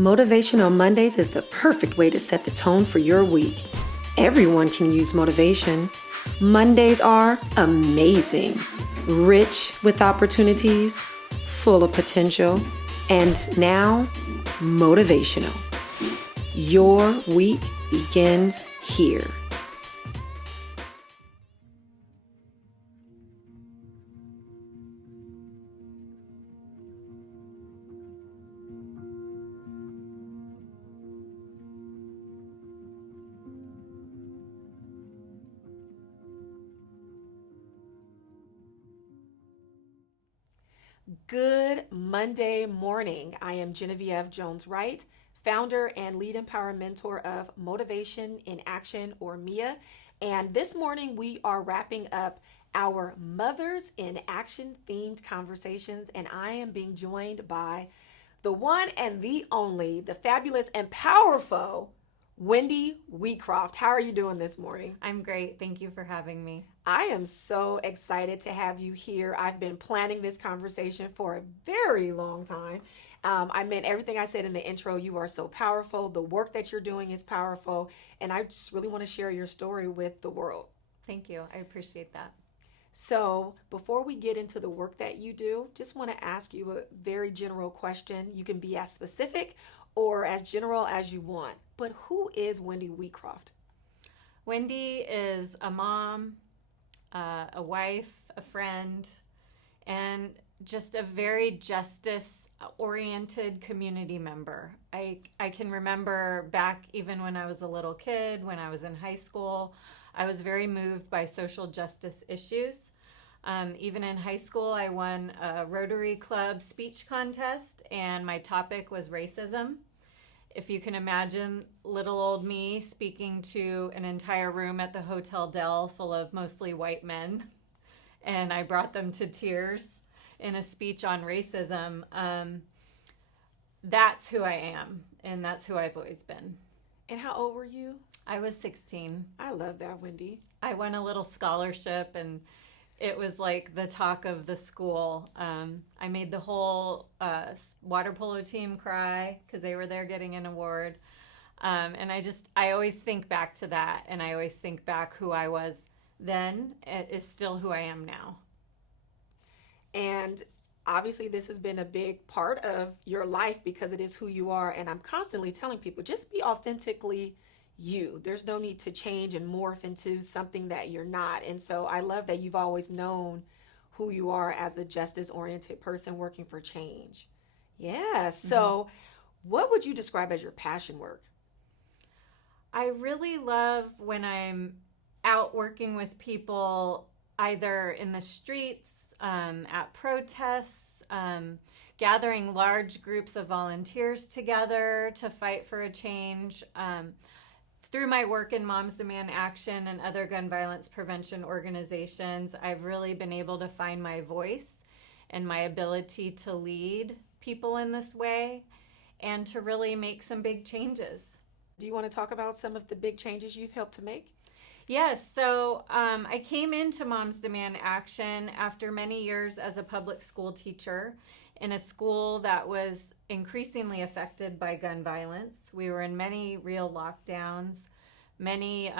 Motivational Mondays is the perfect way to set the tone for your week. Everyone can use motivation. Mondays are amazing, rich with opportunities, full of potential, and now motivational. Your week begins here. Good Monday morning. I am Genevieve Jones-Wright, founder and lead empower mentor of Motivation.In.Action, or MIA. And this morning we are wrapping up our Mothers in Action themed conversations, and I am being joined by the one and the only, the fabulous and powerful Wendy Wheatcroft. How are you doing this morning? I'm great. Thank you for having me. I am so excited to have you here. I've been planning this conversation for a very long time. I meant everything I said in the intro. You are so powerful. The work that you're doing is powerful. And I just really want to share your story with the world. Thank you. I appreciate that. So before we get into the work that you do, just want to ask you a very general question. You can be as specific or as general as you want. But who is Wendy Wheatcroft? Wendy is a mom, a wife, a friend, and just a very justice-oriented community member. I can remember back even when I was a little kid, when I was in high school, I was very moved by social justice issues. Even in high school, I won a Rotary Club speech contest, and my topic was racism. If you can imagine little old me speaking to an entire room at the Hotel Del full of mostly white men, and I brought them to tears in a speech on racism, that's who I am, and that's who I've always been. And how old were you? I was 16. I love that, Wendy. I won a little scholarship, and it was like the talk of the school. I made the whole water polo team cry because they were there getting an award. And I always think back to that, and I always think back who I was then. It is still who I am now. And obviously this has been a big part of your life because it is who you are. And I'm constantly telling people, just be authentically you. There's no need to change and morph into something that you're not. And so I love that you've always known who you are as a justice-oriented person working for change. Yeah. So what would you describe as your passion work? I really love when I'm out working with people, either in the streets, at protests, gathering large groups of volunteers together to fight for a change. Through my work in Moms Demand Action and other gun violence prevention organizations, I've really been able to find my voice and my ability to lead people in this way and to really make some big changes. Do you want to talk about some of the big changes you've helped to make? Yes, so I came into Moms Demand Action after many years as a public school teacher in a school that was increasingly affected by gun violence. We were in many real lockdowns, many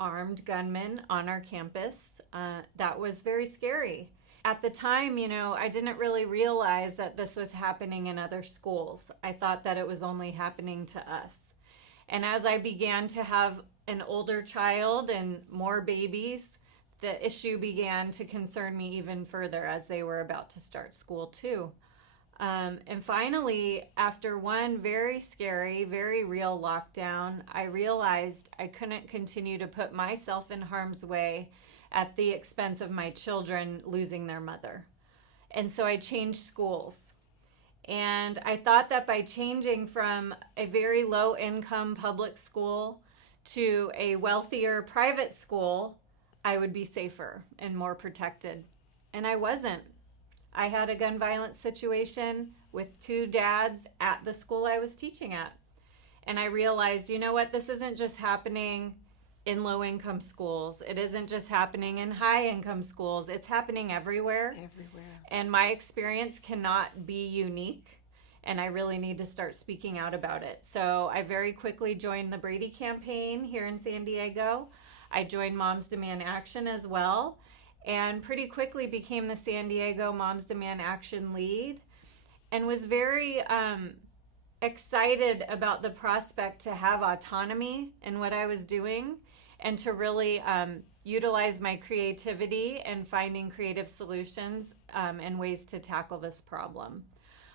armed gunmen on our campus. That was very scary. At the time, I didn't really realize that this was happening in other schools. I thought that it was only happening to us. And as I began to have an older child and more babies, the issue began to concern me even further as they were about to start school too. And finally, after one very scary, very real lockdown, I realized I couldn't continue to put myself in harm's way at the expense of my children losing their mother. And so I changed schools. And I thought that by changing from a very low-income public school to a wealthier private school, I would be safer and more protected. And I wasn't. I had a gun violence situation with two dads at the school I was teaching at. And I realized, you know what, this isn't just happening in low-income schools. It isn't just happening in high-income schools. It's happening everywhere. Everywhere. And my experience cannot be unique. and I really need to start speaking out about it. So I very quickly joined the Brady campaign here in San Diego. I joined Moms Demand Action as well, and pretty quickly became the San Diego Moms Demand Action lead, and was very excited about the prospect to have autonomy in what I was doing, and to really utilize my creativity and finding creative solutions and ways to tackle this problem.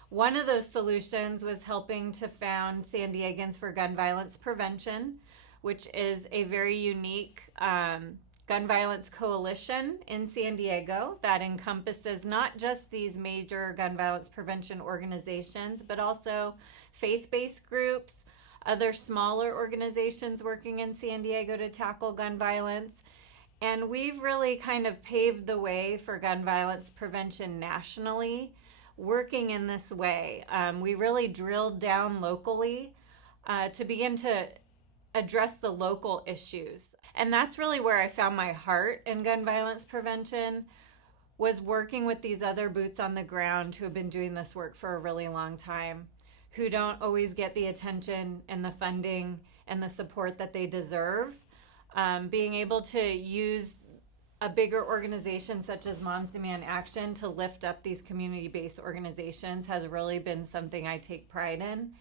One of those solutions was helping to found San Diegans for Gun Violence Prevention, which is a very unique gun violence coalition in San Diego that encompasses not just these major gun violence prevention organizations, but also faith-based groups, other smaller organizations working in San Diego to tackle gun violence. And we've really kind of paved the way for gun violence prevention nationally, working in this way. We really drilled down locally to begin to address the local issues. And that's really where I found my heart in gun violence prevention, was working with these other boots on the ground who have been doing this work for a really long time, who don't always get the attention and the funding and the support that they deserve. Being able to use a bigger organization such as Moms Demand Action to lift up these community-based organizations has really been something I take pride in.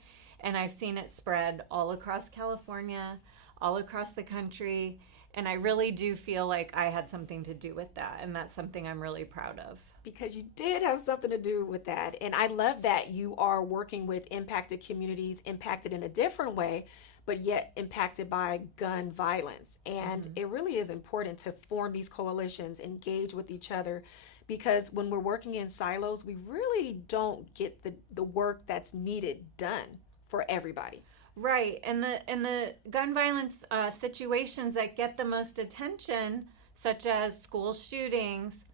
And I've seen it spread all across California, all across the country. And I really do feel like I had something to do with that. And that's something I'm really proud of. Because you did have something to do with that. And I love that you are working with impacted communities, impacted in a different way, but yet impacted by gun violence. And it really is important to form these coalitions, engage with each other, because when we're working in silos, we really don't get the work that's needed done for everybody. Right. And the gun violence situations that get the most attention, such as school shootings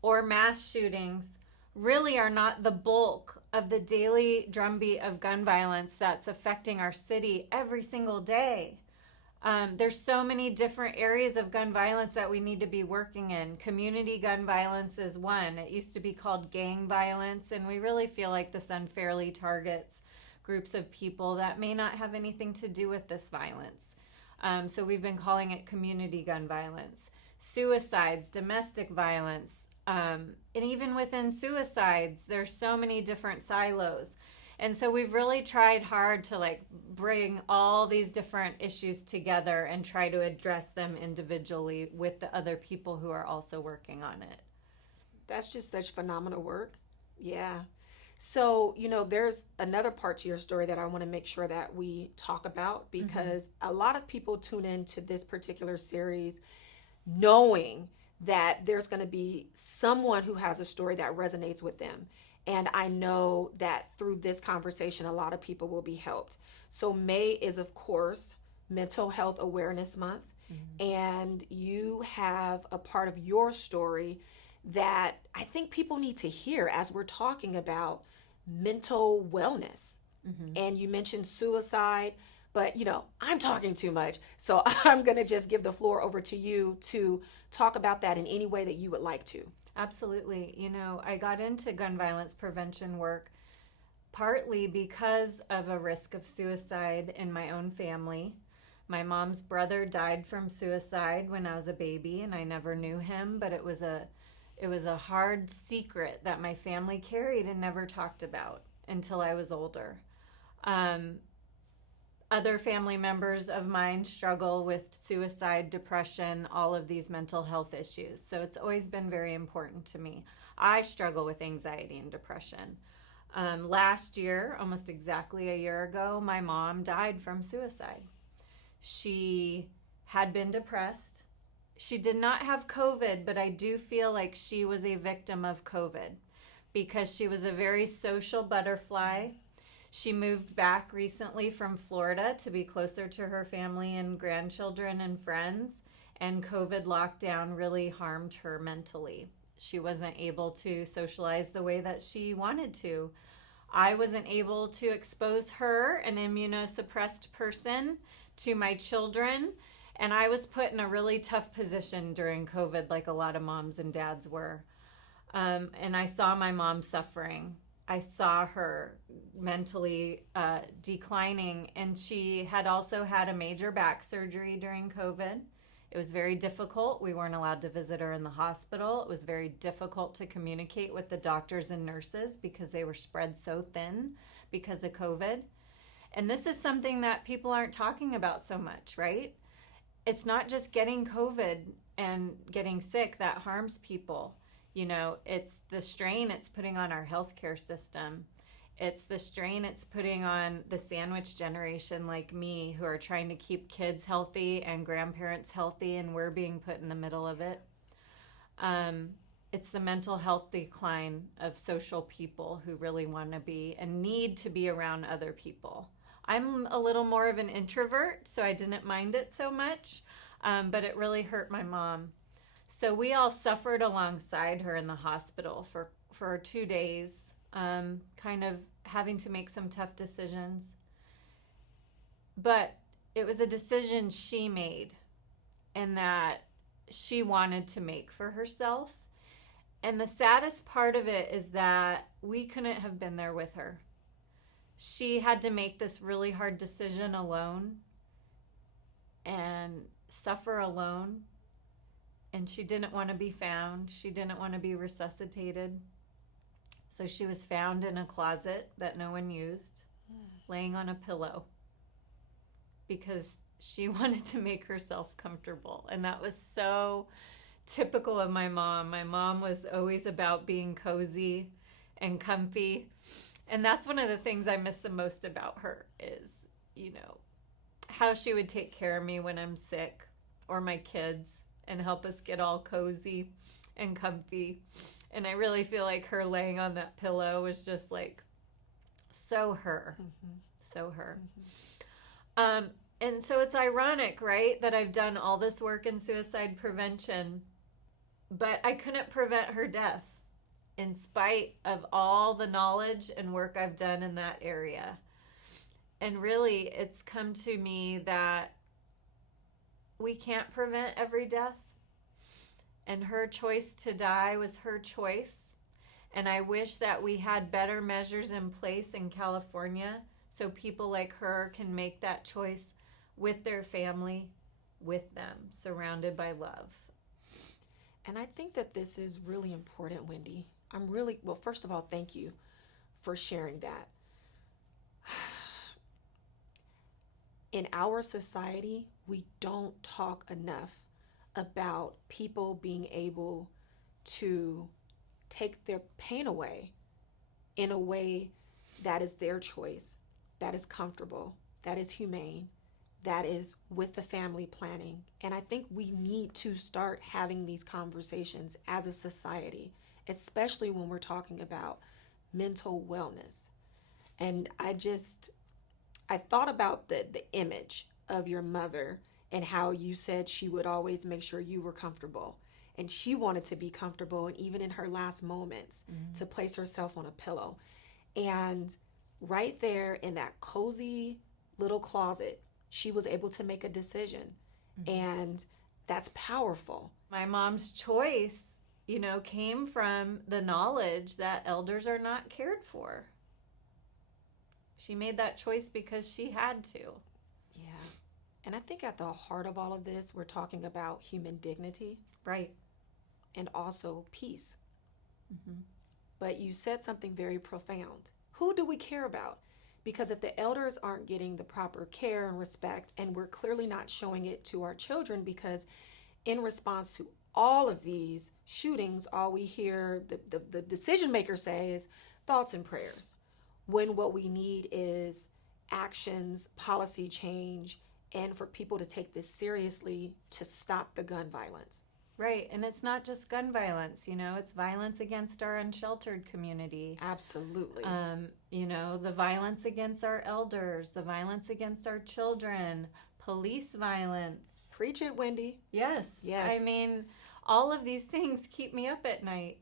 or mass shootings, really are not the bulk of the daily drumbeat of gun violence that's affecting our city every single day. There's so many different areas of gun violence that we need to be working in. Community gun violence is one. It used to be called gang violence, and we really feel like this unfairly targets groups of people that may not have anything to do with this violence. So we've been calling it community gun violence. Suicides, domestic violence, and even within suicides, there's so many different silos. And so we've really tried hard to bring all these different issues together and try to address them individually with the other people who are also working on it. That's just such phenomenal work. Yeah. So, there's another part to your story that I want to make sure that we talk about, because a lot of people tune into this particular series knowing that there's going to be someone who has a story that resonates with them. And I know that through this conversation, a lot of people will be helped. So May is, of course, Mental Health Awareness Month. And you have a part of your story that I think people need to hear as we're talking about mental wellness. And you mentioned suicide, but I'm talking too much. So I'm going to just give the floor over to you to talk about that in any way that you would like to. Absolutely. I got into gun violence prevention work partly because of a risk of suicide in my own family. My mom's brother died from suicide when I was a baby, and I never knew him, but it was a hard secret that my family carried and never talked about until I was older. Other family members of mine struggle with suicide, depression, all of these mental health issues. So it's always been very important to me. I struggle with anxiety and depression. Last year, almost exactly a year ago, my mom died from suicide. She had been depressed. She did not have COVID, but I do feel like she was a victim of COVID because she was a very social butterfly. She moved back recently from Florida to be closer to her family and grandchildren and friends, and COVID lockdown really harmed her mentally. She wasn't able to socialize the way that she wanted to. I wasn't able to expose her, an immunosuppressed person, to my children, and I was put in a really tough position during COVID, like a lot of moms and dads were. And I saw my mom suffering. I saw her mentally declining, and she had also had a major back surgery during COVID. It was very difficult. We weren't allowed to visit her in the hospital. It was very difficult to communicate with the doctors and nurses because they were spread so thin because of COVID. And this is something that people aren't talking about so much, right? It's not just getting COVID and getting sick that harms people. It's the strain it's putting on our healthcare system. It's the strain it's putting on the sandwich generation like me, who are trying to keep kids healthy and grandparents healthy, and we're being put in the middle of it. It's the mental health decline of social people who really want to be and need to be around other people. I'm a little more of an introvert, so I didn't mind it so much, but it really hurt my mom. So we all suffered alongside her in the hospital for 2 days, kind of having to make some tough decisions. But it was a decision she made and that she wanted to make for herself. And the saddest part of it is that we couldn't have been there with her. She had to make this really hard decision alone and suffer alone. And she didn't want to be found. She didn't want to be resuscitated. So she was found in a closet that no one used, laying on a pillow, because she wanted to make herself comfortable. And that was so typical of my mom. My mom was always about being cozy and comfy. And that's one of the things I miss the most about her is, how she would take care of me when I'm sick, or my kids, and help us get all cozy and comfy. And I really feel like her laying on that pillow was just like so her. So her. And so it's ironic, right, that I've done all this work in suicide prevention, but I couldn't prevent her death in spite of all the knowledge and work I've done in that area. And really, it's come to me that we can't prevent every death. And her choice to die was her choice. And I wish that we had better measures in place in California so people like her can make that choice with their family, with them, surrounded by love. And I think that this is really important, Wendy. Well, first of all, thank you for sharing that. In our society, we don't talk enough about people being able to take their pain away in a way that is their choice, that is comfortable, that is humane, that is with the family planning. And I think we need to start having these conversations as a society, especially when we're talking about mental wellness. And I thought about the image of your mother and how you said she would always make sure you were comfortable. And she wanted to be comfortable, and even in her last moments, to place herself on a pillow. And right there in that cozy little closet, she was able to make a decision. And that's powerful. My mom's choice, came from the knowledge that elders are not cared for. She made that choice because she had to. Yeah. And I think at the heart of all of this, we're talking about human dignity. Right. And also peace. But you said something very profound. Who do we care about? Because if the elders aren't getting the proper care and respect, and we're clearly not showing it to our children, because in response to all of these shootings, all we hear the decision makers say is thoughts and prayers, when what we need is actions, policy change, and for people to take this seriously to stop the gun violence. Right. And it's not just gun violence, it's violence against our unsheltered community. Absolutely. The violence against our elders, the violence against our children, police violence. Preach it, Wendy. Yes. Yes. I mean, all of these things keep me up at night.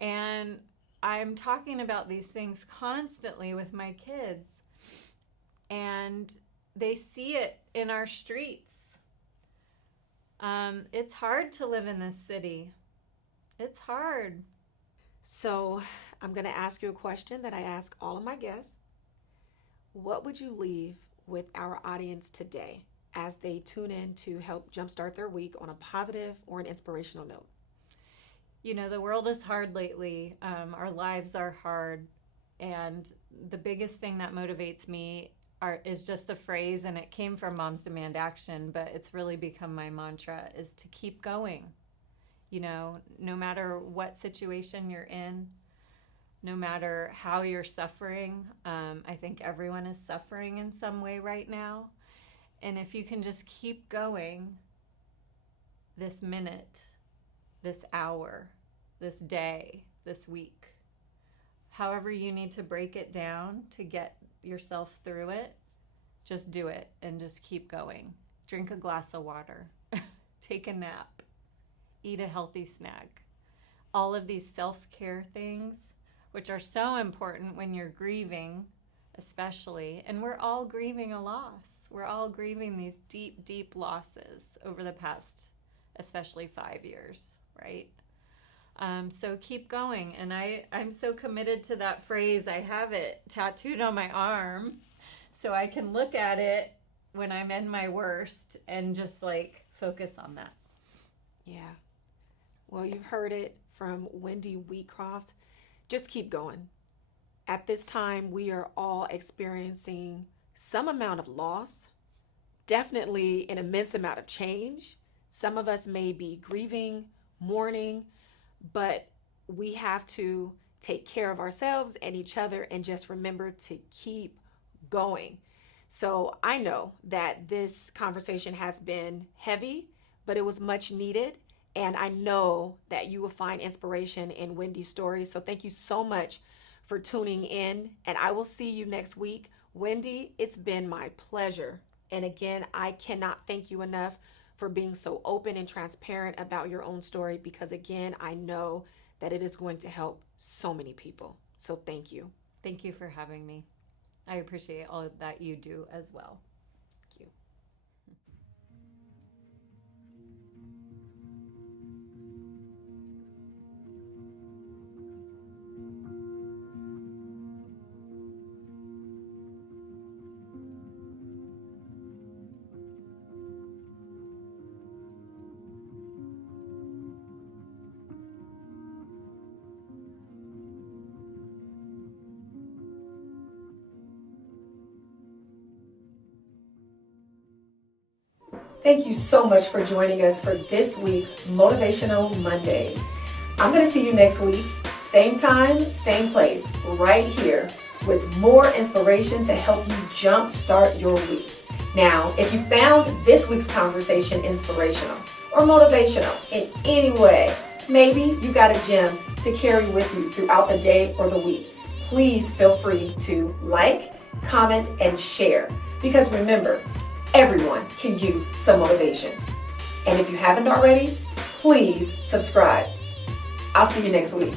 And I'm talking about these things constantly with my kids. And they see it in our streets. It's hard to live in this city. It's hard. So I'm going to ask you a question that I ask all of my guests. What would you leave with our audience today as they tune in to help jumpstart their week on a positive or an inspirational note? You know, the world is hard lately. Our lives are hard. And the biggest thing that motivates me is just the phrase, and it came from Moms Demand Action, but it's really become my mantra, is to keep going. You know, no matter what situation you're in, no matter how you're suffering, I think everyone is suffering in some way right now. And if you can just keep going this minute, this hour, this day, this week, however you need to break it down to get yourself through it, just do it and just keep going. Drink a glass of water, take a nap, eat a healthy snack. All of these self-care things, which are so important when you're grieving, especially, and we're all grieving a loss. We're all grieving these deep, deep losses over the past, especially 5 years, right? So keep going. And I'm so committed to that phrase. I have it tattooed on my arm so I can look at it when I'm in my worst and just like focus on that. Yeah. Well, you've heard it from Wendy Wheatcroft. Just keep going. At this time, we are all experiencing some amount of loss, definitely an immense amount of change. Some of us may be grieving, mourning, but we have to take care of ourselves and each other and just remember to keep going. So I know that this conversation has been heavy, but it was much needed. And I know that you will find inspiration in Wendy's story. So thank you so much for tuning in. And I will see you next week. Wendy, it's been my pleasure. And again, I cannot thank you enough for being so open and transparent about your own story, because again, I know that it is going to help so many people. So thank you. Thank you for having me. I appreciate all that you do as well. Thank you. Thank you so much for joining us for this week's Motivational Mondays. I'm going to see you next week, same time, same place, right here, with more inspiration to help you jumpstart your week. Now, if you found this week's conversation inspirational or motivational in any way, maybe you got a gem to carry with you throughout the day or the week, please feel free to like, comment, and share. Because remember, everyone can use some motivation. And if you haven't already, please subscribe. I'll see you next week.